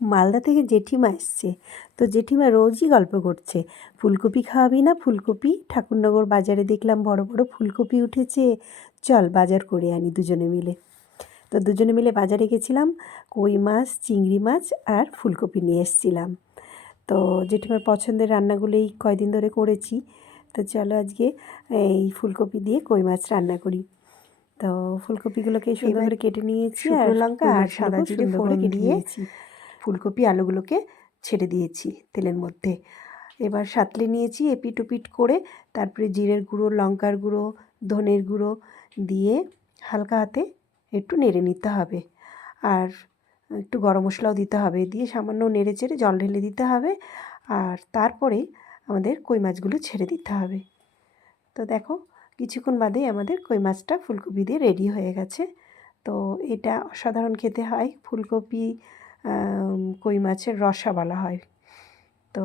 মালদা থেকে জেঠিমা এসছে। তো জেঠিমা রোজই গল্প করছে। ফুলকপি খাওয়াবি না ফুলকপি? ঠাকুরনগর বাজারে দেখলাম বড় বড় ফুলকপি উঠেছে। চল বাজার করে আনি দুজনে মিলে। তো দুজনে মিলে বাজারে গেছিলাম কই মাছ চিংড়ি মাছ আর ফুলকপি নিয়ে এসেছিলাম। তো জেঠিমার পছন্দের রান্নাগুলো এই কয়দিন ধরে করেছি। তো চলো আজকে এই ফুলকপি দিয়ে কই মাছ রান্না করি। তো ফুলকপিগুলোকে সুন্দর করে কেটে নিয়েছি আর লঙ্কা আর সাদা জিরে ফোড়ন দিয়েছি। ফুলকপি আলুগুলোকে ছেড়ে দিয়েছি তেলের মধ্যে। এবার সাতলে নিয়েছি এপিট ওপিট করে তারপরে জিরের গুঁড়ো, লঙ্কার গুঁড়ো, ধনের গুঁড়ো দিয়ে হালকা হাতে একটু নেড়ে নিতে হবে। আর একটু গরম মশলাও দিতে হবে। দিয়ে সামান্য নেড়ে চেড়ে জল ঢেলে দিতে হবে। আর তারপরে আমাদের কই মাছগুলো ছেড়ে দিতে হবে। তো দেখো, কিছুক্ষণ বাদেই আমাদের কই মাছটা ফুলকপি দিয়ে রেডি হয়ে গেছে। তো এটা অসাধারণ খেতে হয়। ফুলকপি কই মাছের রসা বলা হয়। তো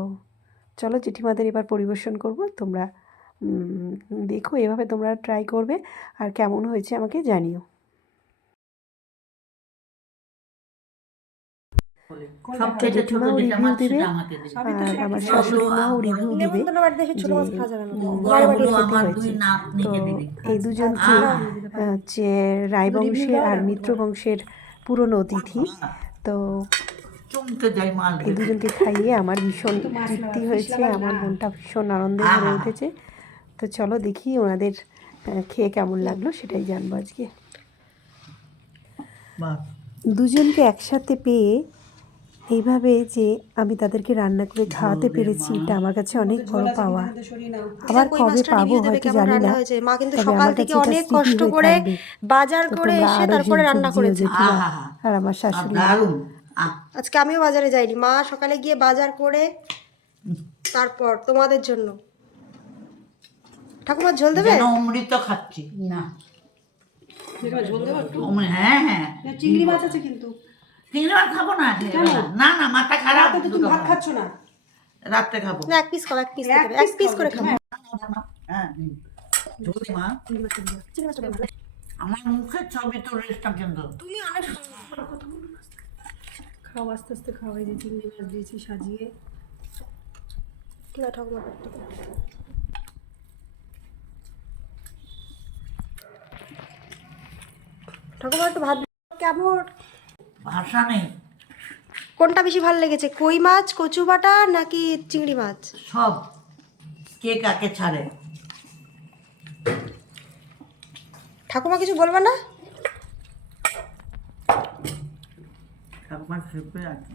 চলো জেঠিমাদের এবার পরিবেশন করব তোমরা উম, দেখো এভাবে তোমরা ট্রাই করবে আর কেমন হয়েছে আমাকে জানিও। আমার রিভিউ দিবে এই দুজনকে আহ। হচ্ছে রায় আর মিত্র বংশের পুরনো অতিথি তো এই দুজনকে খাইয়ে আমার ভীষণ তৃপ্তি হয়েছে আমার মনটা ভীষণ আনন্দে ভরে উঠেছে। তো চলো দেখি ওনাদের খেয়ে কেমন লাগল সেটাই জানব আজকে। দুজনকে একসাথে পেয়ে এইভাবে যে আমি তাদেরকে রান্না করে খাওয়াতে পেরেছি এটা আমার কাছে অনেক বড় পাওয়া। আবার কবে পাবো হয়তো জানি না মা কিন্তু তবে সকাল আমার থেকে কাছে এটা অনেক স্মৃতি কষ্ট হয়ে করে থাকবে। বাজার করে এসে তারপরে রান্না করেছে। আর আমার শাশুড়ি আজকে আমিও বাজারে যাইনি। মা সকালে গিয়ে বাজার করে তারপর তোমাদের জন্য। ঠাকুমার ঝোল দেবে? যেন অমৃত খাচ্ছি। না। হ্যাঁ হ্যাঁ। চিংড়ি মাছ আছে কিন্তু। চিংড়ি মাছ খাব না? না না মাথা খারাপ। তো তুমি ভাত খাচ্ছ না? রাত্রে খাব। না এক পিস খাও এক পিস এক এক পিস করে খাও হ্যাঁ মা। আমার মুখের ছবি তুলিস না কিন্তু তুমি অনেক খাও আস্তে আস্তে খাও এই যে চিংড়ি মাছ দিয়েছি সাজিয়ে। না ঠাকুমা একটা ঠাকুমা একটু ভাত কেমন? ভাষা নেই। কোনটা বেশি ভালো লেগেছে? কই মাছ কচু বাটা নাকি চিংড়ি মাছ? সব। কে কাকে ছাড়ে? ঠাকুমা কিছু বলবে না? ঠাকুমার খেপে আছে।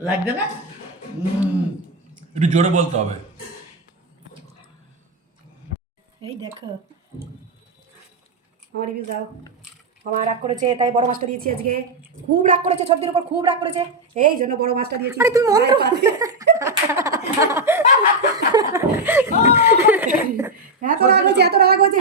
লাগবে না? একটু জোরে বলতে হবে। এই দেখো। আমার রিভিউ দাও। আমার রাগ করেছে তাই বড় মাছটা দিয়েছি আজকে। খুব রাগ করেছে সবজির উপর খুব রাগ করেছে। এই জন্য বড় মাছটা দিয়েছি। আরে তুমি মন্ত্র- এত রাগ হয়েছে এত রাগ হয়েছে।